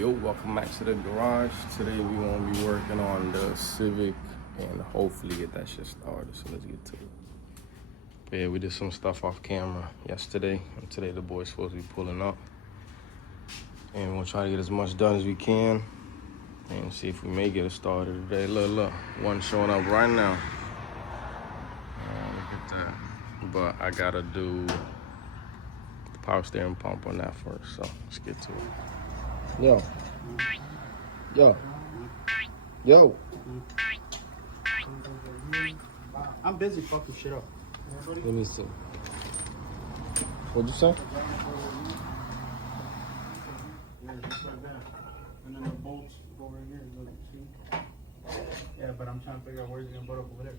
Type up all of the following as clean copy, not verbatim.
Yo, welcome back to the garage. Today we gonna be working on the Civic and hopefully get that shit started. So let's get to it. But yeah, we did some stuff off camera yesterday, and today the boy's supposed to be pulling up. And we'll try to get as much done as we can and see if we may get it started today. Look, one showing up right now. Look at that. But I gotta do the power steering pump on that first, so let's get to it. Yo. I'm busy fucking shit up. Let me see. What'd you say? Yeah, just like that. And then the bolts go right here. Look, see? Yeah, but I'm trying to figure out where he's gonna put up over there.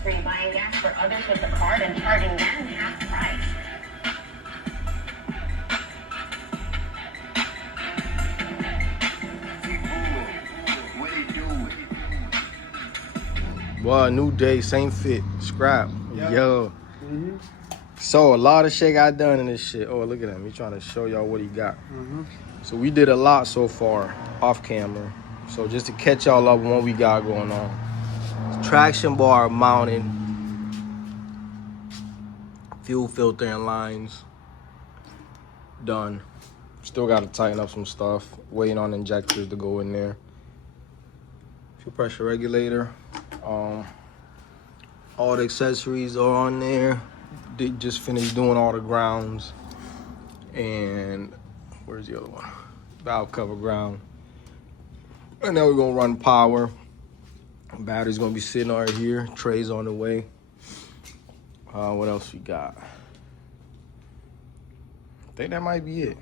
Spree buying gas for others with the card and charging them half price. Well, new day, same fit, scrap. Yeah. Yo. So a lot of shit got done in this shit. Oh, look at him. He trying to show y'all what he got. So we did a lot so far off camera. So just to catch y'all up on what we got going on. Traction bar mounted, fuel filter and lines done. Still got to tighten up some stuff, waiting on injectors to go in there. Fuel pressure regulator, all the accessories are on there. They just finished doing all the grounds. And where's the other one? Valve cover ground. And then we're gonna run power. Battery's gonna be sitting right here. Tray's on the way. What else we got? I think that might be it.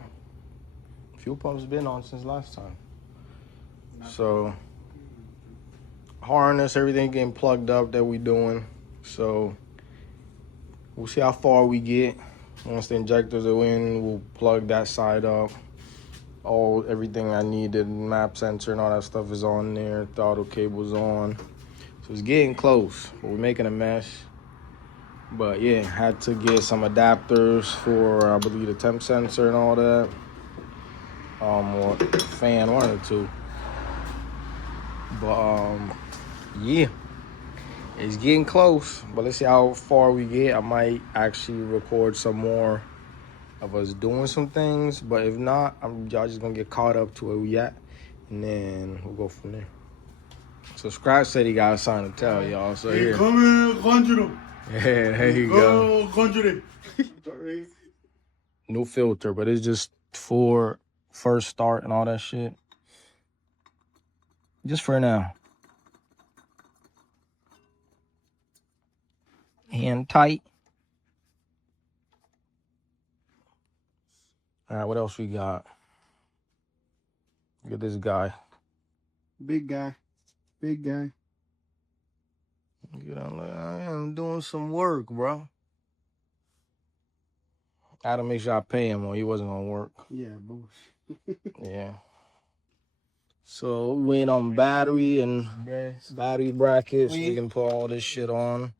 Fuel pump's been on since last time. So harness, everything getting plugged up that we doing. So we'll see how far we get. Once the injectors are in, we'll plug that side up. Everything I needed, map sensor and all that stuff is on there. Throttle cable's on. So it's getting close, but we're making a mess. But yeah, had to get some adapters for, I believe, the temp sensor and all that. Or fan, one of the two. But yeah, it's getting close. But let's see how far we get. I might actually record some more of us doing some things, but if not, y'all just gonna get caught up to where we at, and then we'll go from there. So Scratch said he got something to tell y'all, so here. Yeah, there you go. No filter, but it's just for first start and all that shit. Just for now. Hand tight. All right, what else we got? Look at this guy. Big guy. Big guy. You know, I am doing some work, bro. I had to make sure I pay him or he wasn't gonna work. Yeah, bullshit. Yeah. So we went on battery and battery brackets. We can put all this shit on.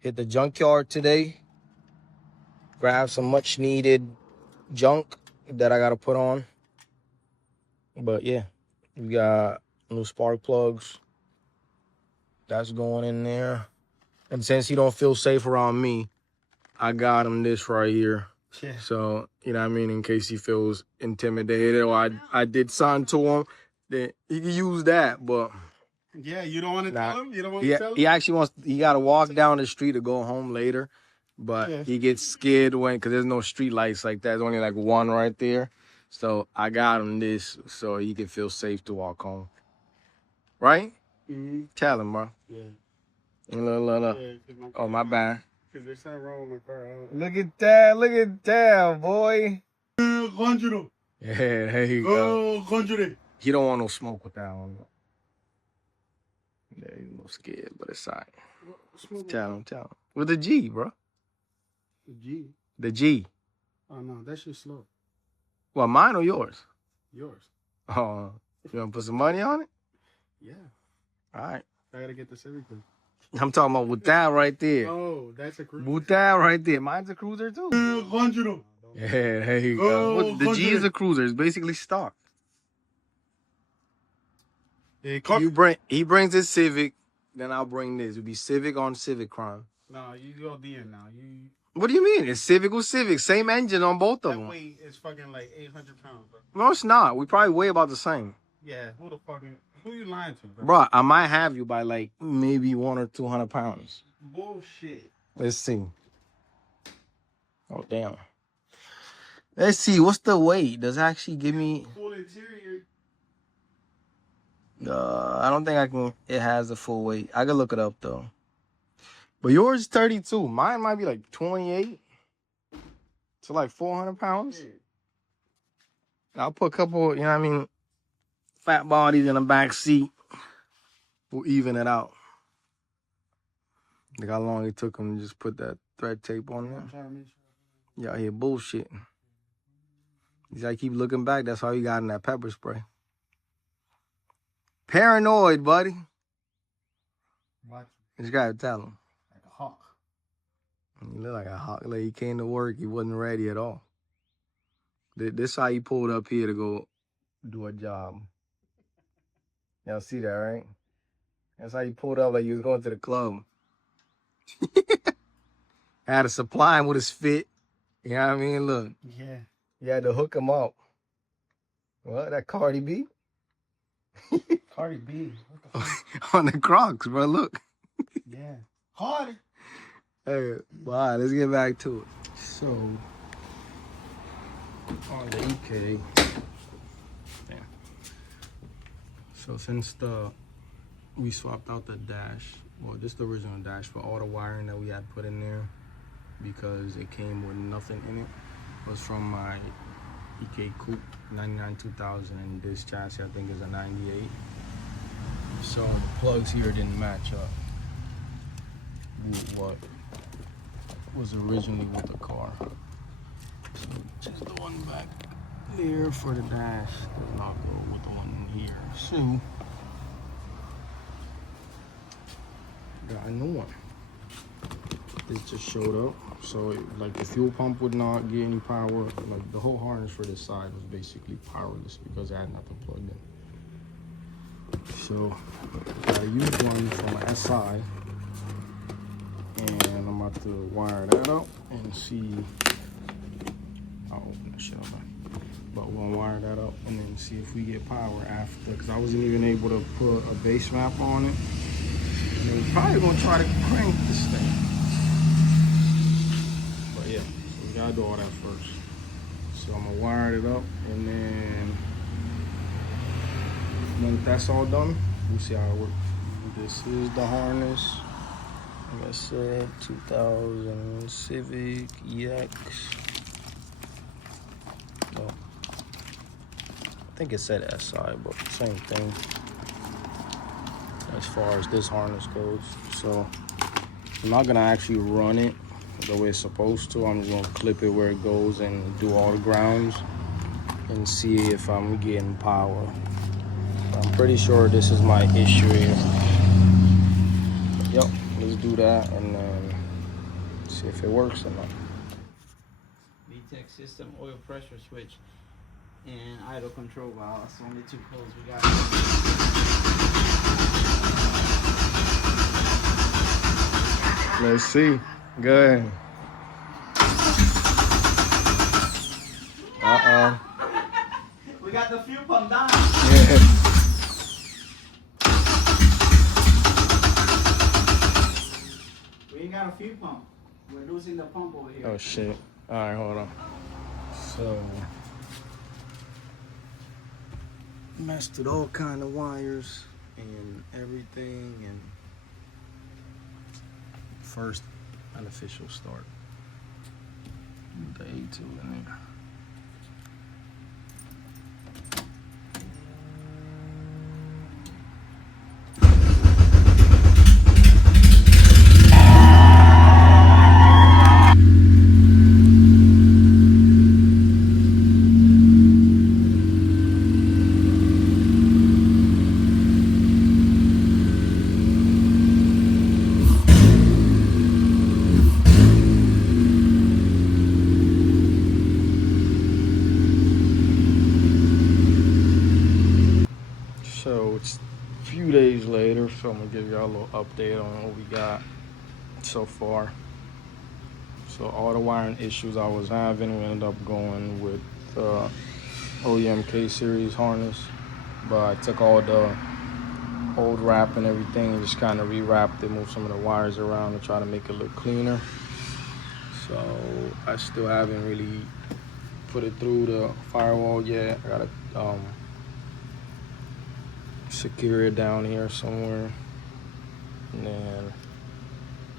Hit the junkyard today. Grab some much needed junk that I gotta put on. But yeah, we got new spark plugs. That's going in there. And since he don't feel safe around me, I got him this right here. Yeah. So, you know what I mean, in case he feels intimidated or I did something to him, then he can use that, but Yeah, you don't want to tell him? You don't want he, to tell him? he actually he got to walk down the street to go home later, but he gets scared because there's no street lights like that. There's only like one right there. So I got him this so he can feel safe to walk home. Right? Tell him, bro. Yeah. Look. Yeah, Oh, my bad. Because there's something wrong with my car. Look at that, boy. Conjuro. Yeah, there you go. Conjure. He don't want no smoke with that one. Yeah, he's a little scared, but it's all right. Tell him. With the G, bro. The G. The G. Oh no, that shit's slow. Well, mine or yours? Yours. Oh, you want to put some money on it? Yeah. All right. I gotta get the Civic then. I'm talking about with that right there. Oh, that's a cruiser. With that right there. Mine's a cruiser too. Conjuro. Yeah, there you go. The G is a cruiser. It's basically stock. He brings his Civic, then I'll bring this. It'll be Civic on Civic crime. No, you go DN now. What do you mean? It's Civic with Civic. Same engine on both of them. That weight is fucking like 800 pounds, bro. No, it's not. We probably weigh about the same. Yeah, who you lying to, bro? Bro, I might have you by like maybe 100 or 200 pounds. Bullshit. Let's see. Oh, damn. Let's see. What's the weight? Does it actually give me... Full interior. I don't think I can... It has the full weight. I can look it up, though. But yours is 32. Mine might be like 28. So like 400 pounds. Yeah. I'll put a couple, you know what I mean, fat bodies in the back seat. We'll even it out. Look how long it took him to just put that thread tape on there. Y'all here bullshitting. He's like, keep looking back. That's how you got in that pepper spray. Paranoid, buddy. Watch. You just gotta tell him. Like a hawk. He looked like a hawk. Like he came to work, he wasn't ready at all. This how he pulled up here to go do a job. Y'all see that, right? That's how he pulled up like he was going to the club. Had to supply him with his fit. You know what I mean? Look. Yeah. You had to hook him up. What? That Cardi B? Cardi B. What the fuck? On the Crocs, bro. Look. Yeah. Cardi. Hey, well, all right, let's get back to it. So, on the EK. Damn. So since we swapped out the dash, well, this is the original dash for all the wiring that we had put in there because it came with nothing in it. It was from my EK Coupe 99 2000, and this chassis I think is a 98. So the plugs here didn't match up with what was originally with the car. So just the one back there for the dash does not go with the one in here. So got a new one. This just showed up. So like the fuel pump would not get any power. Like the whole harness for this side was basically powerless because I had nothing plugged in. So I used one from an SI, and I'm about to wire that up and see. I'll open the shit up, but we'll wire that up and then see if we get power after. Because I wasn't even able to put a base map on it. And then we're probably gonna try to crank this thing. But yeah, so we gotta do all that first. So I'm gonna wire it up, and then when that's all done, we'll see how it works. This is the harness. Like I said, 2000 Civic EX. Oh, I think it said SI, but same thing as far as this harness goes. So I'm not gonna actually run it the way it's supposed to. I'm just gonna clip it where it goes and do all the grounds and see if I'm getting power. I'm pretty sure this is my issue here. Yep, let's do that and then see if it works or not. VTEC system, oil pressure switch, and idle control valve. That's the only two codes we got. Let's see. Go ahead. Uh-oh. We got the fuel pump down. Yeah. We ain't got a fuel pump. We're losing the pump over here. Oh shit. Alright, hold on. So messed with all kind of wires and everything, and first unofficial start. The A2 in there. So I'm gonna give y'all a little update on what we got so far. So all the wiring issues I was having, we ended up going with OEM K series harness. But I took all the old wrap and everything and just kind of rewrapped it, moved some of the wires around to try to make it look cleaner. So I still haven't really put it through the firewall yet. I gotta secure it down here somewhere. And then,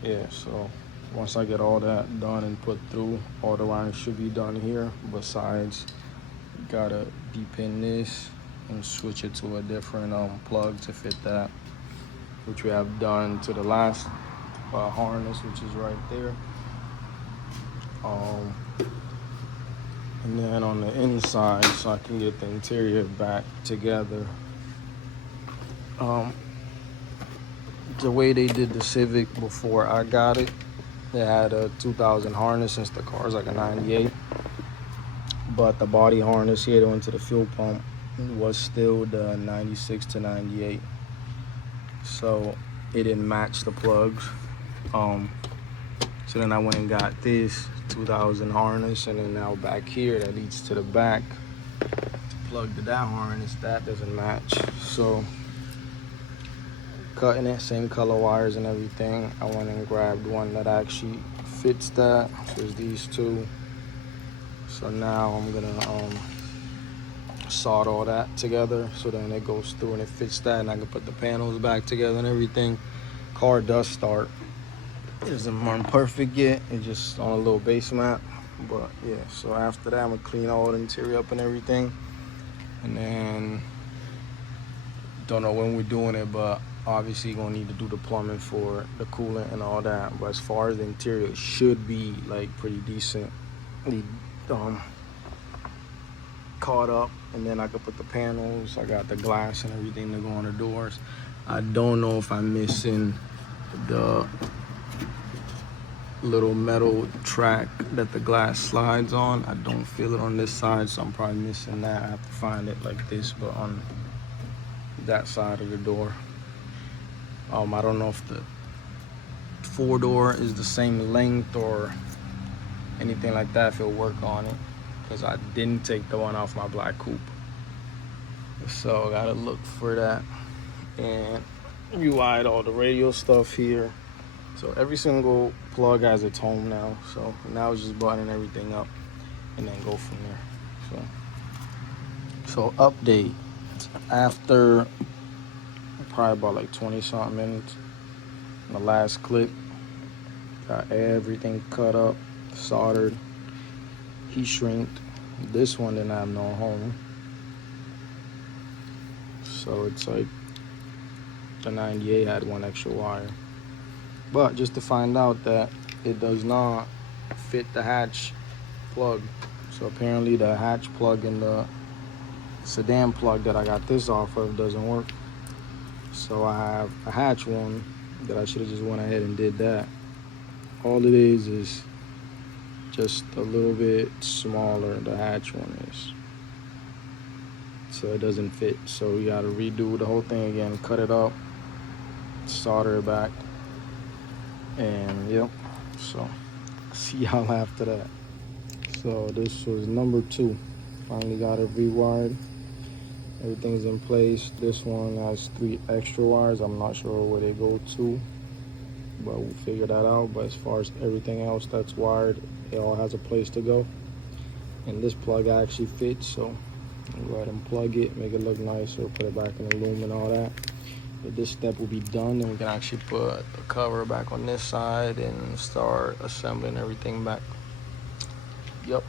yeah, so once I get all that done and put through, all the wiring should be done here. Besides, gotta depin this and switch it to a different plug to fit that, which we have done to the last harness, which is right there. And then on the inside, so I can get the interior back together. The way they did the Civic before I got it, they had a 2000 harness since the car's like a 98. But the body harness here that went to the fuel pump was still the 96 to 98. So it didn't match the plugs. So then I went and got this 2000 harness, and then now back here that leads to the back to plug to that harness, that doesn't match. So cutting it, same color wires and everything, I went and grabbed one that actually fits that. So it's these two. So now I'm gonna solder all that together so then it goes through and it fits that, and I can put the panels back together and everything. Car does start. It isn't run perfect yet, it's just on a little base map. But yeah, so after that I'm gonna clean all the interior up and everything, and then don't know when we're doing it, but obviously gonna need to do the plumbing for the coolant and all that. But as far as the interior, it should be like pretty decent, caught up, and then I could put the panels. I got the glass and everything to go on the doors. I don't know if I'm missing the little metal track that the glass slides on. I don't feel it on this side, so I'm probably missing that. I have to find it like this, but on that side of the door. I don't know if the 4-door is the same length or anything like that, if it'll work on it, because I didn't take the one off my black coupe. So I gotta look for that. And rewired all the radio stuff here. So every single plug has its home now. So now it's just buttoning everything up and then go from there. So update. After probably about like 20 something minutes, the last clip, got everything cut up, soldered, heat shrinked. This one didn't have no home. So it's like the 98 had one extra wire. But just to find out that it does not fit the hatch plug. So apparently the hatch plug in the sedan plug that I got this off of doesn't work. So I have a hatch one that I should have just went ahead and did that. All it is just a little bit smaller, the hatch one is. So it doesn't fit. So we gotta redo the whole thing again, cut it up, solder it back, and yep. So see y'all after that. So this was number 2. Finally got it rewired. Everything's in place. This one has 3 extra wires. I'm not sure where they go to, but we'll figure that out. But as far as everything else that's wired, it all has a place to go. And this plug actually fits, so I'll go ahead and plug it, make it look nicer, put it back in the loom and all that. But this step will be done, and we can actually put the cover back on this side and start assembling everything back. Yep.